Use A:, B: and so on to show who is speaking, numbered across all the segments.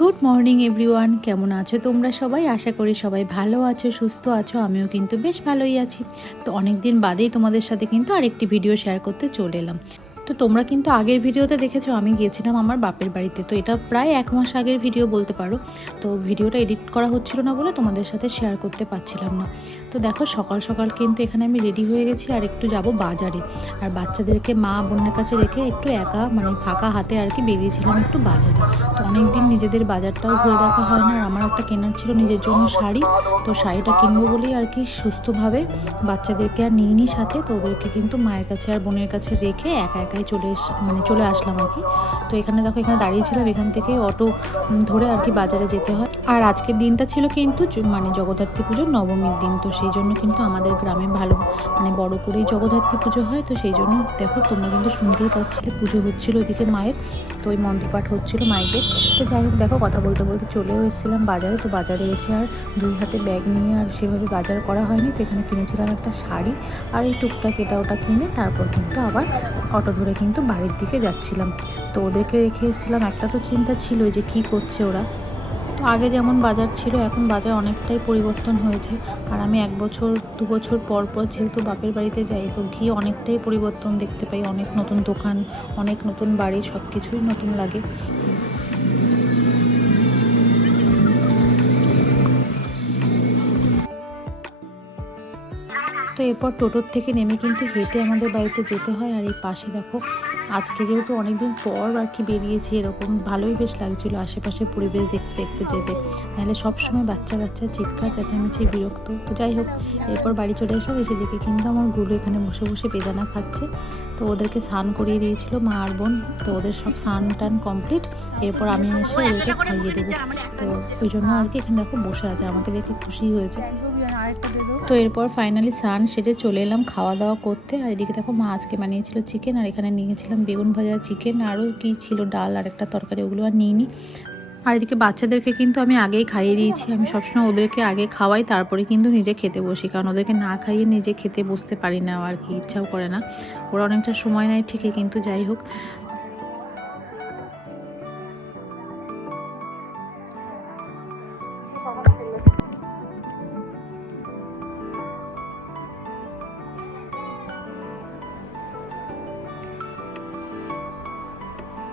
A: Good morning everyone কেমন আছো তোমরা সবাই? আশা করি সবাই ভালো আছো, সুস্থ আছো। আমিও কিন্তু বেশ ভালোই আছি। তো অনেকদিন বাদেই তোমাদের সাথে কিন্তু আরেকটি ভিডিও শেয়ার করতে চলে এলাম। তো তোমরা কিন্তু আগের ভিডিওতে দেখেছ, আমি গিয়েছিলাম আমার বাপের বাড়িতে। তো এটা প্রায় এক মাস আগের ভিডিও বলতে পারো। তো ভিডিওটা এডিট করা হচ্ছিল না বলে তোমাদের সাথে শেয়ার করতে পারছিলাম না। তো দেখো, সকাল সকাল কিন্তু এখানে আমি রেডি হয়ে গেছি আর একটু যাব বাজারে। আর বাচ্চাদেরকে মা বোনের কাছে রেখে একটু একা মানে ফাঁকা হাতে আর কি বেরিয়েছিলাম একটু বাজারে। তো অনেক দিন নিজেদের বাজারটাও ঘুরে দেখা হয় না আর আমার একটা কেনার ছিল নিজের জন্য শাড়ি। তো শাড়িটা কিনবো বলেই আর কি সুস্থভাবে বাচ্চাদেরকে আর নিয়ে নিই সাথে। তো ওদেরকে কিন্তু মায়ের কাছে আর বোনের কাছে রেখে একা একাই চলে এস মানে চলে আসলাম আর কি। তো এখানে দেখো, এখানে দাঁড়িয়েছিলাম এখান থেকে অটো ধরে আর কি বাজারে যেতে হয়। আর আজকের দিনটা ছিল কিন্তু মানে জগদ্ধাত্রী পুজোর নবমীর দিন। তো সেই জন্য কিন্তু আমাদের গ্রামে ভালো মানে বড় করেই জগদ্ধাত্রী পুজো হয়। তো সেই জন্য দেখো, তোমরা কিন্তু শুনতেই পাচ্ছিলে পুজো হচ্ছিল ওদিকে মায়ের, তো ওই মন্ত্রপাঠ হচ্ছিল মাইকে তো যাই হোক, দেখো, কথা বলতে বলতে চলেও এসেছিলাম বাজারে। তো বাজারে এসে আর দুই হাতে ব্যাগ নিয়ে আর সেভাবে বাজার করা হয়নি। তো এখানে কিনেছিলাম একটা শাড়ি আর এই টুকটাক এটা ওটা কিনে তারপর কিন্তু আবার অটো ধরে কিন্তু বাড়ির দিকে যাচ্ছিলাম। তো ওদেরকে রেখে এসেছিলাম। একটা তো চিন্তা ছিল যে কি করছে ওরা। তো আগে যেমন বাজার ছিল, এখন বাজার অনেকটাই পরিবর্তন হয়েছে। আর আমি এক বছর, দু বছর পর পর যেহেতু বাপের বাড়িতে যাই, তো গিয়ে অনেকটাই পরিবর্তন দেখতে পাই। অনেক নতুন দোকান, অনেক নতুন বাড়ি সব কিছুই নতুন লাগে। তো এরপর টোটোর থেকে নেমে কিন্তু হেঁটে আমাদের বাড়িতে যেতে হয়। আর এই পাশে দেখো, আজকে যেহেতু অনেকদিন পর আর কি বেরিয়েছি, এরকম ভালোই বেশ লাগছিল আশেপাশে পরিবেশ দেখতে দেখতে যেতে। নাহলে সবসময় বাচ্চা বাচ্চা, চিৎকার, চেঁচামেচি, বিরক্ত। তো যাই হোক, এরপর বাড়ি চলে এসে এসে দেখে কিন্তু আমারগুলো এখানে বসে বসে বেদানা খাচ্ছে। তো ওদেরকে স্নান করিয়ে দিয়েছিল মা আর বোন। তো ওদের সব স্নান টান কমপ্লিট। এরপর আমি এসে ওদেরকে খাইয়ে দেবো। তো ওই জন্য আর কি এখানে দেখো বসে আছে। আমাকে দেখে খুশি হয়েছে। তো এরপর ফাইনালি স্নান সেরে চলে এলাম খাওয়া দাওয়া করতে। আর এদিকে দেখো মা আজকে বানিয়েছিল চিকেন আর এখানে নিয়েছিলাম বেগুন ভাজা চিকেন আরও কি ছিল ডাল আর একটা তরকারি ওগুলো আর নিইনি। আর এদিকে বাচ্চাদেরকে কিন্তু আমি আগেই খাইয়ে দিয়েছি। আমি সবসময় ওদেরকে আগে খাওয়াই, তারপরে কিন্তু নিজে খেতে বসি। কারণ ওদেরকে না খাইয়ে নিজে খেতে বসতে পারি না আর কি, ইচ্ছাও করে না। ওরা অনেকটা সময় নেয় ঠিকই, কিন্তু যাই হোক।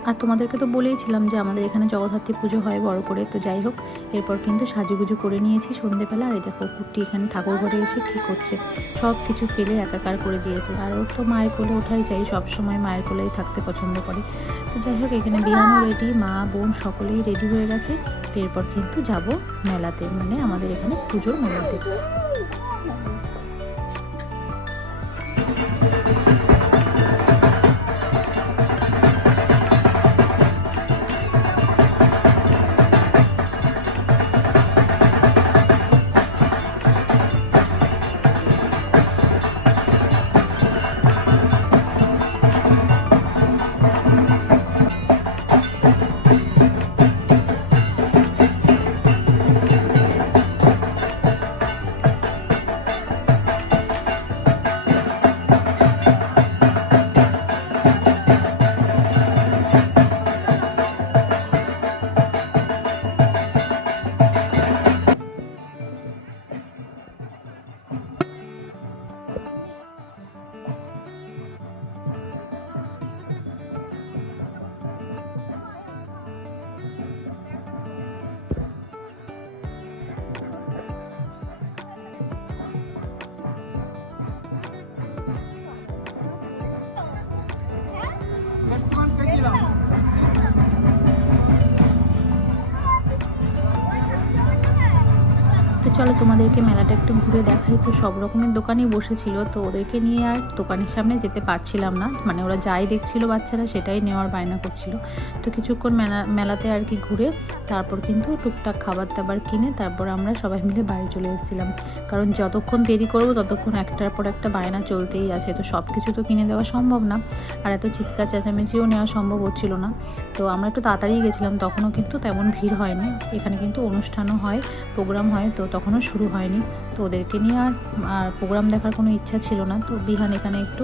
A: আর তোমাদেরকে তো বলেইছিলাম যে আমাদের এখানে জগদ্ধাত্রী পুজো হয় বড় করে, তো যাই হোক, এরপর কিন্তু সাজুগুজু করে নিয়েছি সন্ধেবেলা। আর দেখো কুর্তি এখানে ঠাকুর ঘরে এসে কী করছে? সব কিছু ফেলে একাকার করে দিয়েছে। আর ওর তো মায়ের কোলে ওঠাই চাই সবসময় মায়ের কোলেই থাকতে পছন্দ করে। তো যাই হোক, এখানে বিহানও রেডি মা, বোন সকলেই রেডি হয়ে গেছে। তো এরপর কিন্তু যাব মেলাতে মানে আমাদের এখানে পুজোর মেলাতে। তো চলো তোমাদেরকে মেলাটা একটু ঘুরে দেখাই। তো সব রকমের দোকানই বসেছিল, তো ওদেরকে নিয়ে আর দোকানের সামনে যেতে পারছিলাম না। মানে ওরা যাই দেখছিল বাচ্চারা সেটাই নেওয়ার বায়না করছিল। তো কিছুক্ষণ মেলা, মেলাতে আর কি ঘুরে তারপর কিন্তু টুকটাক খাবার দাবার কিনে তারপর আমরা সবাই মিলে বাড়ি চলে এসেছিলাম। কারণ যতক্ষণ দেরি করব ততক্ষণ একটার পর একটা বায়না চলতেই আছে। তো সব কিছু তো কিনে দেওয়া সম্ভব না। আর এত চিৎকার চেঁচামেচিও নেওয়া সম্ভব হচ্ছিল না। তো আমরা একটু তাড়াতাড়ি গেছিলাম, তখনও কিন্তু তেমন ভিড় হয়নি। এখানে কিন্তু অনুষ্ঠানও হয়, প্রোগ্রাম হয়, তো তখনও শুরু হয়নি। তো ওদেরকে নিয়ে আর আর প্রোগ্রাম দেখার কোনো ইচ্ছা ছিল না। তো বিহান এখানে একটু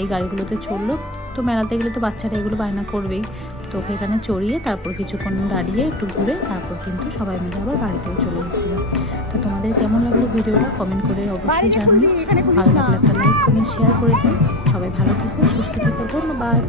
A: এই গাড়িগুলোতে চলল তো মেলাতে গেলে তো বাচ্চারা এগুলো বায়না করবেই। তো ওকে এখানে চড়িয়ে তারপর কিছুক্ষণ দাঁড়িয়ে একটু ঘুরে তারপর কিন্তু সবাই মিলে আবার বাড়িতেও চলে এসেছিলাম। তো তোমাদের কেমন লাগল ভিডিওটা কমেন্ট করে অবশ্যই জানিও। ভালো লাগলে একটা লাইক কমেন্ট শেয়ার করে দিও। সবাই ভালো থেকো সুস্থ থেকো ধন্যবাদ।